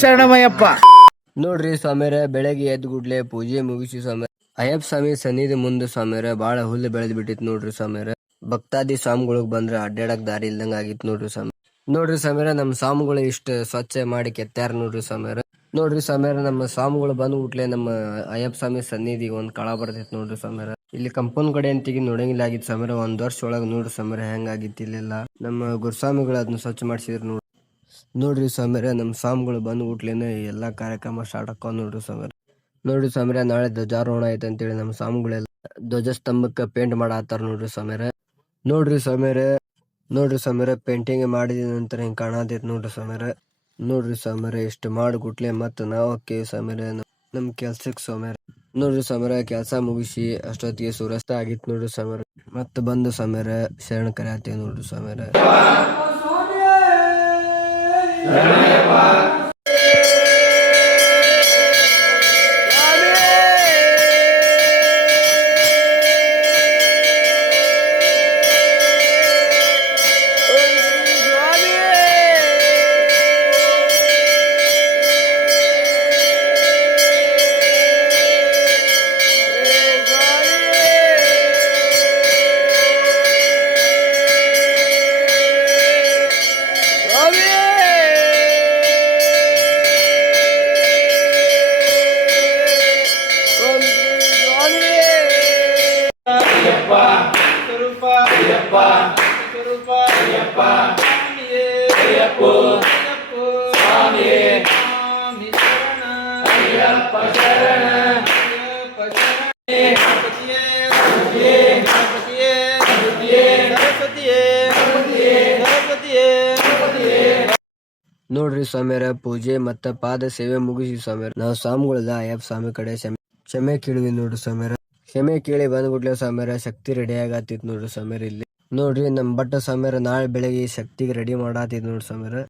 ಶರಣಮಯ್ಯಪ್ಪ. ನೋಡ್ರಿ ಸ್ವಾಮಿಯರ, ಬೆಳಗ್ಗೆ ಎದ್ದು ಗುಡ್ಲೆ ಪೂಜೆ ಮುಗಿಸಿ ಸ್ವಾಮಿ ಅಯ್ಯಪ್ಪ ಸ್ವಾಮಿ ಸನ್ನಿಧಿ ಮುಂದೆ ಸ್ವಾಮಿಯರ ಬಾಳ ಹುಲ್ಲು ಬೆಳೆದ್ ಬಿಟ್ಟಿತ್ ನೋಡ್ರಿ ಸ್ವಾಮಿಯರ. ಭಕ್ತಾದಿ ಸ್ವಾಮಿಗಳಿಗೆ ಬಂದ್ರೆ ಅಡ್ಡಾಡಕ್ ದಾರಿ ಇಲ್ದಂಗ ಆಗಿತ್ ನೋಡ್ರಿ ಸ್ವಾಮಿ. ನೋಡ್ರಿ ಸ್ವಾಮಿಯರ, ನಮ್ ಸ್ವಾಮಿಗಳು ಇಷ್ಟ ಸ್ವಚ್ಛ ಮಾಡಿ ಕೆತ್ತಾರ ನೋಡ್ರಿ ಸ್ವಾಮಿಯರ. ನೋಡ್ರಿ ಸ್ವಾಮಿಯರ, ನಮ್ಮ ಸ್ವಾಮಿಗಳು ಬಂದ್ ಬಿಟ್ಲೆ ನಮ್ಮ ಅಯ್ಯಪ್ಪ ಸ್ವಾಮಿ ಸನ್ನಿಧಿಗೆ ಒಂದ್ ಕಳ ಬರ್ತೈತಿ ನೋಡ್ರಿ ಸ್ವಾಮಿಯರ. ಇಲ್ಲಿ ಕಂಪೌಂಡ್ ಕಡೆ ಅಂತಿಗೆ ನೋಡಂಗಿಲ್ಲ ಆಗಿತ್ತು ಸ್ವಾಮಿಯರ. ಒಂದ್ ವರ್ಷ ಒಳಗ್ ನೋಡ್ರಿ ಸ್ವಾಮಿಯರ ಹೆಂಗ ಆಗಿತ್ತು ಇಲ್ಲೆಲ್ಲ. ನಮ್ಮ ಗುರುಸ್ವಾಮಿಗಳು ಅದನ್ನ ಸ್ವಚ್ಛ ಮಾಡಿಸಿದ್ರು ನೋಡ್ರಿ ಸ್ವಾಮಿಯರ. ನಮ್ಮ ಸ್ವಾಮಿಗಳು ಬಂದ್ ಬಿಟ್ಲೇನೆ ಎಲ್ಲಾ ಕಾರ್ಯಕ್ರಮ ಸ್ಟಾರ್ಟ್ ಆಕ್ಕವ ನೋಡ್ರಿ ಸ್ವಾಮಿಯರ. ನೋಡ್ರಿ ಸ್ವಾಮಿಯರ, ನಾಳೆ ಧ್ವಜಾರೋಹಣ ಐತೆ ಅಂತೇಳಿ ನಮ್ಮ ಸ್ವಾಮಿಗಳೆಲ್ಲ ಧ್ವಜಸ್ತಂಭಕ್ಕೆ ಪೇಂಟ್ ಮಾಡಾತಾರ ನೋಡ್ರಿ ಸ್ವಾಮಿಯರ. ನೋಡ್ರಿ ಸ್ವಾಮಿಯರ ಪೇಂಟಿಂಗ್ ಮಾಡಿದ ನಂತರ ಹಿಂಗ್ ಕಾಣತೈತಿ ನೋಡ್ರಿ ಸ್ವಾಮಿಯರ. ನೋಡ್ರಿ ಸ್ವಾಮಿಯರ, ಇಷ್ಟು ಮಾಡಿ ಗುಟ್ಲೆ ಮತ್ತ ನಾವ್ ಹೋಕ್ಕೇವಿ ಸ್ವಾಮಿಯರ ನಮ್ ಕೆಲ್ಸಕ್ ಸ್ವಾಮಿಯರ. ನೋಡ್ರಿ ಸ್ವಾಮಿಯರ, ಕೆಲ್ಸ ಮುಗಿಸಿ ಅಷ್ಟೊತ್ತಿಗೆ ಸೂರ್ಯಾಸ್ತ ಆಗಿತ್ತು ನೋಡ್ರಿ ಸ್ವಾಮಿಯರ. ಮತ್ತ ಬಂದು ಸ್ವಾಮಿಯರ ಶರಣ ಕರೆಯತ್ತೇವ್ ನೋಡ್ರಿ ಸ್ವಾಮಿಯರ. ನೋಡ್ರಿ ಸ್ವಾಮಿಯರ, ಪೂಜೆ ಮತ್ತ ಪಾದ ಸೇವೆ ಮುಗಿಸಿ ಸ್ವಾಮಿಯರ ನಾವು ಸ್ವಾಮಿಗಳದ ಅಯ್ಯಪ್ಪ ಸ್ವಾಮಿ ಕಡೆ ಕ್ಷಮೆ ಕೇಳಿದ್ವಿ ನೋಡ್ರಿ ಸ್ವಾಮಿಯರ. ಕ್ಷಮೆ ಕೇಳಿ ಬಂದ್ಬಿಟ್ಲೆ ಸ್ವಾಮಿಯರ ಶಕ್ತಿ ರೆಡಿ ಆಗತ್ತಿತ್ ನೋಡ್ರಿ ಸ್ವಾಮಿಯರ. ಇಲ್ಲಿ ನೋಡ್ರಿ ನಮ್ ಭಟ್ಟ ಸ್ವಾಮಿಯರ ನಾಳೆ ಬೆಳಗ್ಗೆ ಶಕ್ತಿಗೆ ರೆಡಿ ಮಾಡಾತಿದ್ ನೋಡ್ರಿ ಸ್ವಾಮಿಯರ.